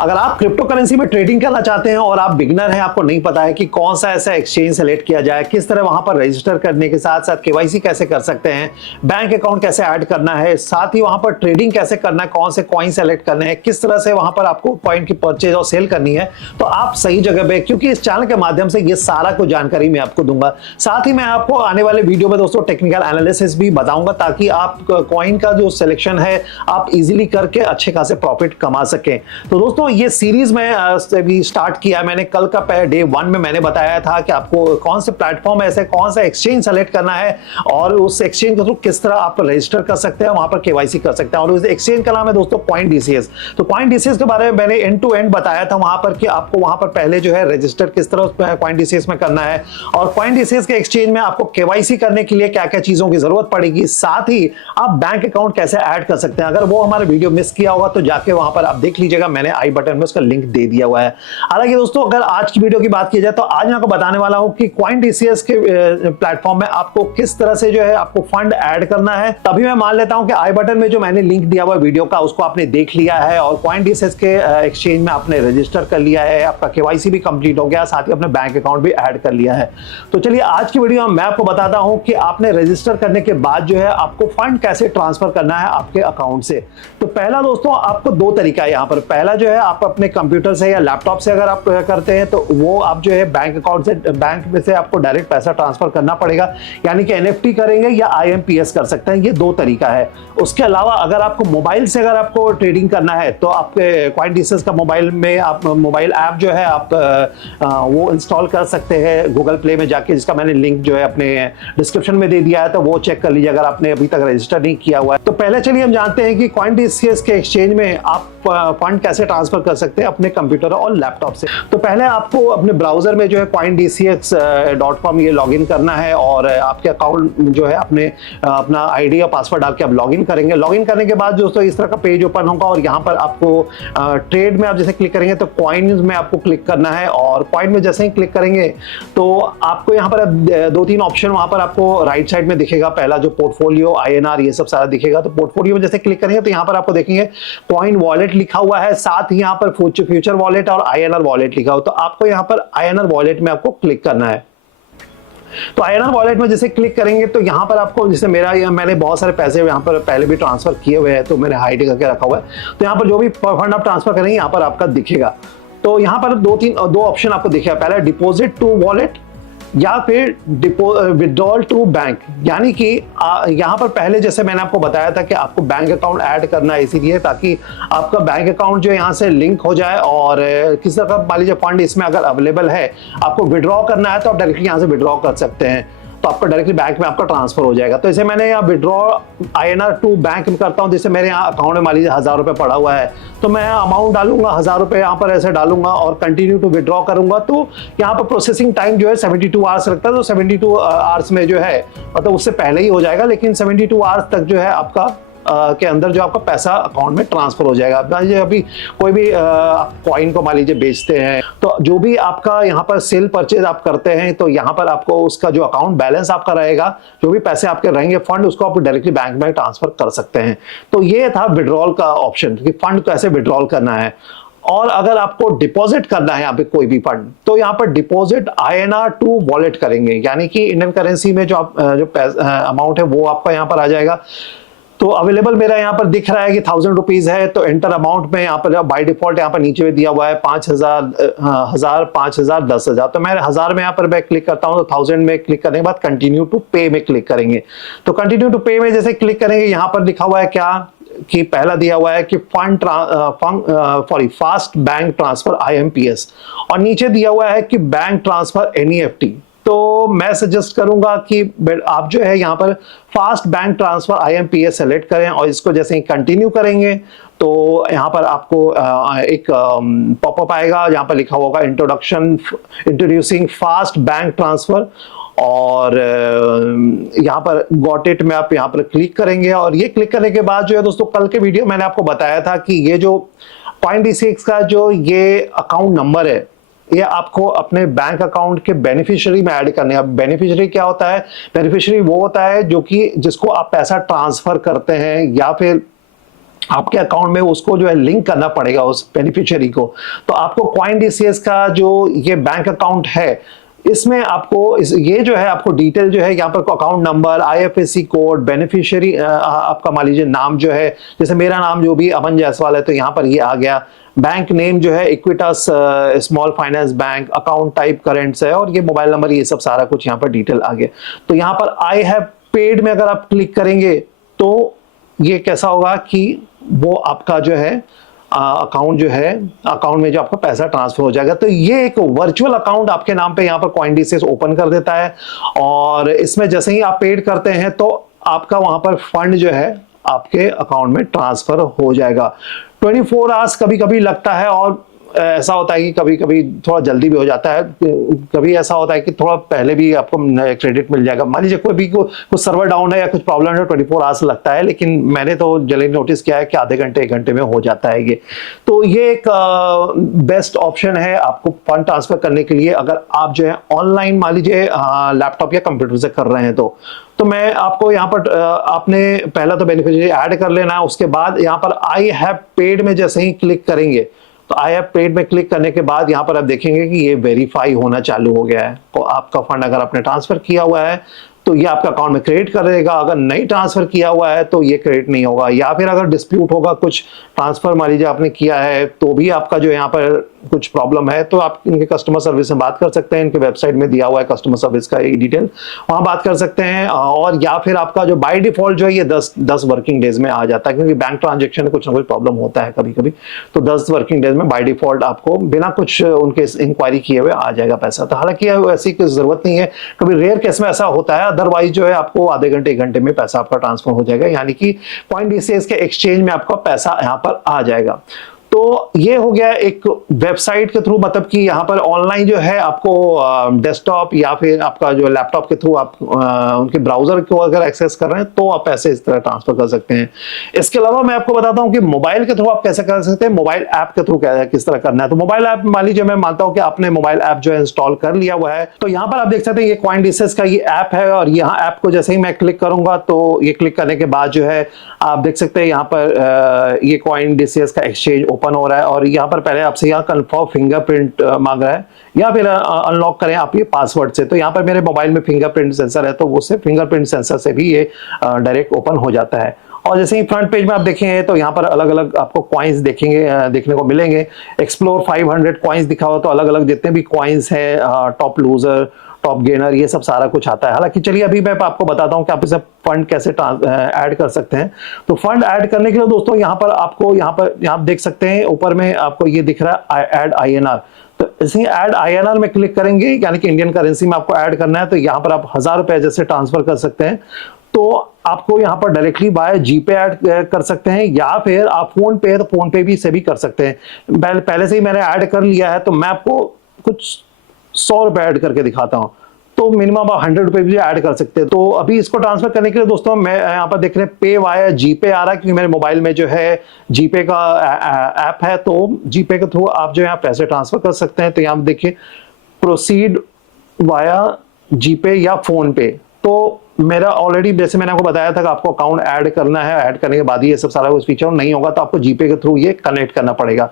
अगर आप crypto currency में ट्रेडिंग करना चाहते हैं और आप बिगिनर हैं, आपको नहीं पता है कि कौन सा ऐसा एक्सचेंज सेलेक्ट किया जाए, किस तरह वहां पर रजिस्टर करने के साथ साथ केवाईसी कैसे कर सकते हैं, बैंक अकाउंट कैसे ऐड करना है, साथ ही वहां पर ट्रेडिंग कैसे करना है, कौन से कॉइन सेलेक्ट करने हैं, किस तरह से वहां पर आपको कॉइन की परचेज और सेल करनी है, तो आप सही जगह पे, क्योंकि इस चैनल के माध्यम से ये सारा कुछ जानकारी मैं आपको दूंगा। साथ ही मैं आपको आने वाले वीडियो में दोस्तों टेक्निकल एनालिसिस भी बताऊंगा ताकि आप कॉइन का जो सिलेक्शन है आप इजीली करके अच्छे खासे प्रॉफिट कमा सकें। तो दोस्तों ये सीरीज में भी स्टार्ट किया मैंने। कल का डे 1 में मैंने बताया था कि आपको कौन से प्लेटफॉर्म ऐसे कौन सा एक्सचेंज सेलेक्ट करना है और उस एक्सचेंज के थ्रू किस तरह आप रजिस्टर कर सकते हैं, वहां पर केवाईसी कर सकते हैं। और उस एक्सचेंज का नाम है दोस्तों CoinDCS। तो CoinDCS के बारे में मैंने एंड टू एंड बताया था वहां पर कि आपको वहां पर पहले जो है रजिस्टर किस तरह CoinDCS में करना है और CoinDCS के एक्सचेंज में आपको केवाईसी करने के लिए क्या क्या चीजों की जरूरत पड़ेगी, साथ ही आप बैंक अकाउंट कैसे ऐड कर सकते हैं। अगर वो हमारा वीडियो मिस किया होगा तो जाके वहां पर आप देख लीजिएगा, मैंने आई बटन में उसका लिंक दे दिया हुआ है। हालांकि दोस्तों अगर आज की वीडियो की बात की जाए तो आज मैं आपको बताने वाला हूं कि CoinDCS के प्लेटफॉर्म में आपको किस तरह से जो है आपको फंड ऐड करना है। तभी मैं मान लेता हूं कि आई बटन में जो मैंने लिंक दिया हुआ वीडियो का उसको आपने देख लिया है और CoinDCS के एक्सचेंज में आपने रजिस्टर कर लिया है, आपका केवाईसी भी कंप्लीट हो गया, साथ ही अपने बैंक अकाउंट भी ऐड कर लिया है। तो चलिए आज की वीडियो में मैं आपको बताता हूं कि आपने रजिस्टर करने के बाद जो है आपको फंड कैसे ट्रांसफर करना है आपके अकाउंट से। तो पहला दोस्तों आपको दो तरीका है यहाँ पर। पहला जो है आप अपने कंप्यूटर से या लैपटॉप से अगर आप करते हैं तो वो आप जो है बैंक अकाउंट से, बैंक में से आपको डायरेक्ट पैसा ट्रांसफर करना पड़ेगा, यानी कि एनएफटी करेंगे या आईएमपीएस कर सकते हैं। ये दो तरीका है। उसके अलावा अगर आपको मोबाइल से अगर आपको ट्रेडिंग करना है तो आपके CoinDCS का मोबाइल में आप मोबाइल ऐप जो है आप वो इंस्टॉल कर सकते हैं गूगल प्ले में जाके, जिसका मैंने लिंक जो है अपने डिस्क्रिप्शन में दे दिया है, तो वो चेक कर लीजिए अगर आपने अभी तक रजिस्टर नहीं किया हुआ है। तो पहले चलिए हम जानते हैं कि CoinDCS के एक्सचेंज में आप फंड कैसे ट्रांसफर कर सकते हैं अपने कंप्यूटर और लैपटॉप से। तो पहले आपको अपने ब्राउजर में जो है CoinDCS.com ये लॉगिन करना है और आपके अकाउंट जो है अपना आईडी और पासवर्ड डाल के आप लॉगिन करेंगे। लॉगिन करने के बाद दोस्तों इस तरह का पेज ओपन होगा और यहाँ पर आपको ट्रेड में आप जैसे क्लिक करेंगे तो कॉइन में आपको क्लिक करना है और कॉइन में जैसे ही क्लिक करेंगे तो आपको यहाँ पर 2-3 ऑप्शन वहां पर आपको राइट साइड में दिखेगा। पहला जो पोर्टफोलियो, INR ये सब सारा दिखेगा। तो पोर्टफोलियो में जैसे क्लिक करेंगे तो यहाँ पर आपको देखेंगे कॉइन वॉलेट लिखा हुआ है, साथ ही यहाँ पर फ्यूचर वॉलेट और INR वॉलेट लिखा हुआ। तो आपको यहाँ पर INR वॉलेट में आपको क्लिक करना है। तो INR वॉलेट में जैसे क्लिक करेंगे तो यहाँ पर आपको, जैसे मैंने बहुत सारे पैसे यहाँ पर पहले भी ट्रांसफर किए हुए हैं तो मैंने हाइड करके रखा हुआ है। तो यहाँ पर जो भी फंड आप ट्रांसफर करेंगे यहाँ पर आपका दिखेगा। तो यहाँ पर दो ऑप्शन आपको दिखेगा। पहला डिपॉजिट टू वॉलेट या फिर विड्रॉल टू बैंक, यानी कि यहाँ पर पहले जैसे मैंने आपको बताया था कि आपको बैंक अकाउंट ऐड करना है, इसीलिए ताकि आपका बैंक अकाउंट जो यहाँ से लिंक हो जाए और किसी तरह का मान लीजिए फंड इसमें अगर अवेलेबल है, आपको विड्रॉ करना है तो आप डायरेक्टली यहाँ से विड्रॉ कर सकते हैं, तो आपका डायरेक्टली बैंक में आपका ट्रांसफर हो जाएगा। तो इसे मैंने यहाँ विड्रॉ INR टू बैंक में करता हूँ। जैसे मेरे यहाँ अकाउंट में मान लीजिए 1000 रुपये पड़ा हुआ है तो मैं अमाउंट डालूंगा 1000 रुपये यहाँ पर ऐसे डालूंगा और कंटिन्यू टू विड्रॉ करूंगा। तो यहाँ पर प्रोसेसिंग टाइम जो है 72 आवर्स लगता है। तो 72 आवर्स में जो है मतलब उससे पहले ही हो जाएगा, लेकिन 72 आवर्स तक जो है आपका के अंदर जो आपका पैसा अकाउंट में ट्रांसफर हो जाएगा। अभी कोई भी कॉइन को मान लीजिए बेचते हैं तो जो भी आपका यहाँ पर सेल परचेज आप करते हैं तो यहाँ पर आपको उसका जो अकाउंट बैलेंस आपका रहेगा, जो भी पैसे आपके रहेंगे फंड, उसको आप डायरेक्टली बैंक में ट्रांसफर कर सकते हैं। तो ये था विड्रॉल का ऑप्शन कि फंड कैसे विड्रॉल करना है। और अगर आपको डिपॉजिट करना है यहाँ पे कोई भी फंड तो यहाँ पर डिपॉजिट INR टू वॉलेट करेंगे, यानी कि इंडियन करेंसी में जो अमाउंट है वो आपका यहाँ पर आ जाएगा। तो अवेलेबल मेरा यहाँ पर दिख रहा है कि 1000 रुपीज है। तो एंटर अमाउंट में यहाँ पर बाय डिफॉल्ट यहाँ पर नीचे में दिया हुआ है 5000, 5000, 10,000। तो मैं 1000 में यहाँ पर मैं क्लिक करता हूँ। तो 1000 में क्लिक करने के बाद कंटिन्यू टू पे में क्लिक करेंगे। तो कंटिन्यू टू पे में जैसे क्लिक करेंगे यहाँ पर लिखा हुआ है क्या कि पहला दिया हुआ है कि फास्ट बैंक ट्रांसफर IMPS और नीचे दिया हुआ है कि बैंक ट्रांसफर NEFT। तो मैं सजेस्ट करूंगा कि आप जो है यहाँ पर fast bank transfer IMPS select करें और इसको जैसे ही कंटिन्यू करेंगे तो यहाँ पर आपको एक पॉपअप आएगा, यहाँ पर लिखा होगा इंट्रोड्यूसिंग फास्ट बैंक ट्रांसफर और यहाँ पर गॉट इट में आप यहाँ पर क्लिक करेंगे। और ये क्लिक करने के बाद जो है दोस्तों कल के वीडियो मैंने आपको बताया था कि ये जो CoinDCS का जो ये अकाउंट नंबर है ये आपको अपने बैंक अकाउंट के बेनिफिशियरी में ऐड करने हैं। बेनिफिशियरी क्या होता है? बेनिफिशियरी वो होता है जो कि जिसको आप पैसा ट्रांसफर करते हैं या फिर आपके अकाउंट में उसको जो है लिंक करना पड़ेगा उस बेनिफिशियरी को। तो आपको CoinDCS का जो ये बैंक अकाउंट है, इसमें आपको ये जो है आपको डिटेल जो है यहाँ पर account number, IFSC code, beneficiary आपका मान लीजिए नाम जो है, जैसे मेरा नाम जो भी अमन जायसवाल है तो यहाँ पर ये आ गया। बैंक नेम जो है Equitas small finance bank, account type currents है, और ये मोबाइल नंबर, ये सब सारा कुछ यहाँ पर डिटेल आ गया। तो यहाँ पर आई हैव पेड में अगर आप क्लिक करेंगे तो ये कैसा होगा कि वो आपका जो है अकाउंट जो है, अकाउंट में जो आपका पैसा ट्रांसफर हो जाएगा। तो ये एक वर्चुअल अकाउंट आपके नाम पे यहाँ पर CoinDCS ओपन कर देता है, और इसमें जैसे ही आप पेड करते हैं तो आपका वहां पर फंड जो है आपके अकाउंट में ट्रांसफर हो जाएगा। 24 आवर्स कभी कभी लगता है, और ऐसा होता है कि कभी कभी थोड़ा जल्दी भी हो जाता है, कभी ऐसा होता है कि थोड़ा पहले भी आपको क्रेडिट मिल जाएगा। मान लीजिए कोई भी कुछ सर्वर डाउन है या कुछ प्रॉब्लम है, 24 आवर्स लगता है, लेकिन मैंने तो जल्दी नोटिस किया है कि आधे घंटे 1 घंटे में हो जाता है ये। तो ये एक बेस्ट ऑप्शन है आपको फंड ट्रांसफर करने के लिए, अगर आप जो है ऑनलाइन मान लीजिए लैपटॉप या कंप्यूटर से कर रहे हैं तो मैं आपको यहाँ पर आपने पहला तो बेनिफिशियरी ऐड कर लेना है। उसके बाद यहाँ पर आई हैव पेड में जैसे ही क्लिक करेंगे तो आई हैव पेड में क्लिक करने के बाद यहाँ पर आप देखेंगे कि ये वेरीफाई होना चालू हो गया है। तो आपका फंड अगर आपने ट्रांसफर किया हुआ है तो ये आपका अकाउंट में क्रेडिट कर देगा, अगर नहीं ट्रांसफर किया हुआ है तो ये क्रेडिट नहीं होगा। या फिर अगर डिस्प्यूट होगा, कुछ ट्रांसफर मान लीजिए आपने किया है तो भी आपका जो यहाँ पर कुछ प्रॉब्लम है, तो आप इनके कस्टमर सर्विस से बात कर सकते हैं। इनके वेबसाइट में दिया हुआ है कस्टमर सर्विस का डिटेल, वहां बात कर सकते हैं। और या फिर आपका जो बाय डिफॉल्ट जो है ये 10 वर्किंग डेज में आ जाता है, क्योंकि बैंक ट्रांजेक्शन में कुछ ना कुछ प्रॉब्लम होता है कभी कभी। तो 10 वर्किंग डेज में बाय डिफॉल्ट आपको बिना कुछ उनके इंक्वायरी किए हुए आ जाएगा पैसा। तो हालांकि ऐसी कोई जरूरत नहीं है, कभी रेयर केस में ऐसा होता है, अदरवाइज जो है आपको आधे घंटे 1 घंटे में पैसा आपका ट्रांसफर हो जाएगा, यानी कि CoinDCS के एक्सचेंज में आपका पैसा यहाँ पर आ जाएगा। तो ये हो गया एक वेबसाइट के थ्रू, मतलब कि यहाँ पर ऑनलाइन जो है आपको डेस्कटॉप या फिर आपका जो लैपटॉप के थ्रू आप उनके ब्राउजर को अगर एक्सेस कर रहे हैं तो आप पैसे इस तरह ट्रांसफर कर सकते हैं। इसके अलावा मैं आपको बताता हूँ कि मोबाइल के थ्रू आप कैसे कर सकते हैं, मोबाइल ऐप के थ्रू किस तरह करना है। तो मोबाइल ऐप मान लीजिए, मैं मानता हूँ कि आपने मोबाइल ऐप जो है इंस्टॉल कर लिया हुआ है, तो यहाँ पर आप देख सकते हैं ये CoinDCS का ये ऐप है, और यहाँ ऐप को जैसे ही मैं क्लिक करूंगा तो ये क्लिक करने के बाद जो है आप देख सकते हैं यहाँ पर ये CoinDCS का एक्सचेंज ओपन हो रहा है, और यहाँ पर पहले आपसे यहाँ कन्फर्म फिंगरप्रिंट मांग रहा है, या फिर अनलॉक करें आप ये पासवर्ड से। तो यहाँ पर मेरे मोबाइल में फिंगरप्रिंट सेंसर है, तो उससे फिंगरप्रिंट सेंसर से भी ये डायरेक्ट ओपन हो जाता है। और जैसे ही फ्रंट पेज में आप देखेंगे तो यहाँ पर अलग अलग आपको कॉइन्स देखने को मिलेंगे। एक्सप्लोर 500 कॉइन्स दिखा हुआ, तो अलग अलग जितने भी कॉइन्स हैं, टॉप लूजर, टॉप गेनर, ये सब सारा कुछ आता है। हालांकि चलिए अभी मैं आपको बताता हूं कि आप इसे फंड कैसे ऐड कर सकते हैं। तो फंड ऐड करने के लिए दोस्तों यहाँ पर आप देख सकते हैं ऊपर में आपको ये दिख रहा है ऐड INR। तो इसी ऐड INR में क्लिक करेंगे, यानी कि इंडियन करेंसी में आपको ऐड करना है, तो यहाँ पर आप 1000 रुपए जैसे ट्रांसफर कर सकते हैं। तो आपको यहाँ पर डायरेक्टली बाय जीपे ऐड कर सकते हैं, या फिर आप फोन पे है तो फोन पे भी से भी कर सकते हैं। पहले से ही मैंने ऐड कर लिया है, तो मैं आपको कुछ 100 रुपए ऐड करके दिखाता हूं। तो मिनिमम आप 100 रुपए भी ऐड कर सकते हैं। तो अभी इसको ट्रांसफर करने के लिए दोस्तों मैं यहाँ पर देख रहे हैं पे वाया जीपे आ रहा है, क्योंकि मेरे मोबाइल में जो है जीपे का ऐप है, तो जीपे के थ्रू आप जो है पैसे ट्रांसफर कर सकते हैं। तो यहाँ देखिए प्रोसीड वाया जीपे या फोन पे। तो मेरा ऑलरेडी जैसे मैंने आपको बताया था कि आपको अकाउंट ऐड करना है, ऐड करने के बाद ये सब सारा कुछ फीचर नहीं होगा, तो आपको जीपे के थ्रू ये कनेक्ट करना पड़ेगा।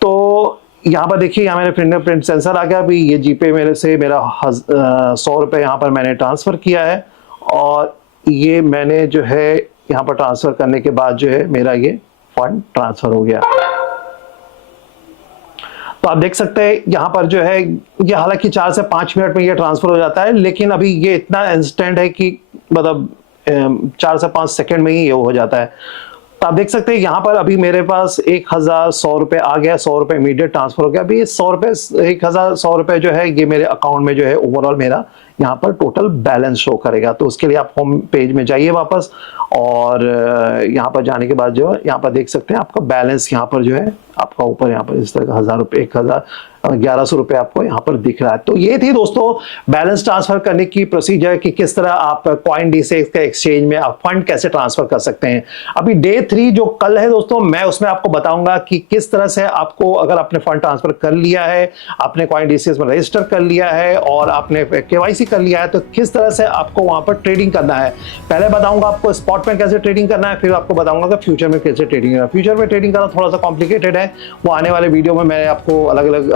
तो यहाँ पर देखिए यहाँ मेरे फिंगरप्रिंट सेंसर आ गया। अभी ये जीपे मेरे 100 रुपए यहाँ पर मैंने ट्रांसफर किया है, और ये मैंने जो है यहाँ पर ट्रांसफर करने के बाद जो है मेरा ये फंड ट्रांसफर हो गया। तो आप देख सकते हैं यहाँ पर जो है ये हालांकि 4 से 5 मिनट में ये ट्रांसफर हो जाता है, लेकिन अभी ये इतना इंस्टेंट है कि मतलब 4 से 5 सेकंड में ही ये हो जाता है। तो आप देख सकते हैं यहाँ पर अभी मेरे पास 1100 रुपए आ गया, 100 रुपए इमीडिएट ट्रांसफर हो गया। अभी 100 रुपए 1100 रुपए जो है ये मेरे अकाउंट में जो है ओवरऑल मेरा यहाँ पर टोटल बैलेंस शो करेगा। तो उसके लिए आप होम पेज में जाइए वापस, और यहाँ पर जाने के बाद जो है यहाँ पर देख सकते हैं आपका बैलेंस यहाँ पर जो है आपका ऊपर यहाँ पर इस तरह का 1000 रुपए 1100 रुपए आपको यहाँ पर दिख रहा है। तो ये थी दोस्तों बैलेंस ट्रांसफर करने की प्रोसीजर कि किस तरह आप CoinDCS के एक्सचेंज में आप फंड कैसे ट्रांसफर कर सकते हैं। अभी डे 3 जो कल है दोस्तों, मैं उसमें आपको बताऊंगा कि किस तरह से आपको, अगर आपने फंड ट्रांसफर कर लिया है, आपने CoinDCS में रजिस्टर कर लिया है और आपने KYC कर लिया है तो किस तरह से आपको वहां पर ट्रेडिंग करना है। पहले बताऊंगा आपको स्पॉट में कैसे ट्रेडिंग करना है, फिर आपको बताऊंगा कि फ्यूचर में कैसे ट्रेडिंग करना है। फ्यूचर में ट्रेडिंग करना थोड़ा सा कॉम्प्लिकेटेड है, वो आने वाले वीडियो में मैं आपको अलग अलग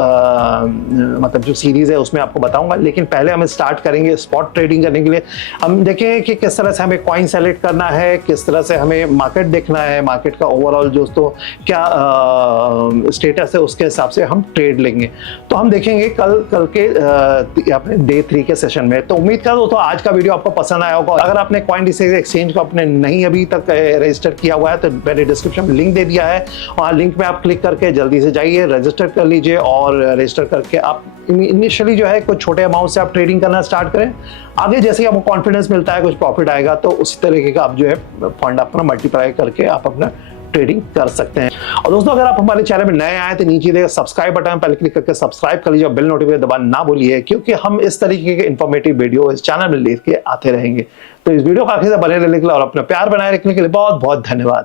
मतलब जो सीरीज है उसमें आपको बताऊंगा। लेकिन पहले हम स्टार्ट करेंगे स्पॉट ट्रेडिंग करने के लिए। हम देखेंगे कि किस तरह से हमें कॉइन सेलेक्ट करना है, किस तरह से हमें मार्केट देखना है, मार्केट का ओवरऑल दोस्तों क्या स्टेटस है, उसके हिसाब से हम ट्रेड लेंगे। तो हम देखेंगे कल के अपने डे 3 के सेशन में। तो उम्मीद कर दोस्तों आज का वीडियो आपको पसंद आया होगा। अगर आपने कॉइनडिसेस एक्सचेंज को आपने नहीं अभी तक रजिस्टर किया हुआ है तो मैंने डिस्क्रिप्शन में लिंक दे दिया है, वहाँ लिंक में आप क्लिक करके जल्दी से जाइए, रजिस्टर कर लीजिए और रजिस्टर करके आप इनिशियली जो है कुछ छोटे अमाउंट से आप ट्रेडिंग करना स्टार्ट करें। आगे जैसे ही आपको कॉन्फिडेंस मिलता है, कुछ प्रॉफिट आएगा तो उसी तरीके का आप जो है फंड अपना मल्टीप्लाई करके आप अपना ट्रेडिंग कर सकते हैं। और दोस्तों अगर आप हमारे चैनल में नए आए तो नीचे देखिए सब्सक्राइब बटन पहले क्लिक करके सब्सक्राइब कर लीजिए और बेल नोटिफिकेशन दबाना ना भूलिए, क्योंकि हम इस तरीके के इंफॉर्मेटिव वीडियो इस चैनल में लेके आते रहेंगे। तो इस वीडियो को आखिर से बने रहने के लिए और अपना प्यार बनाए रखने के लिए बहुत बहुत धन्यवाद।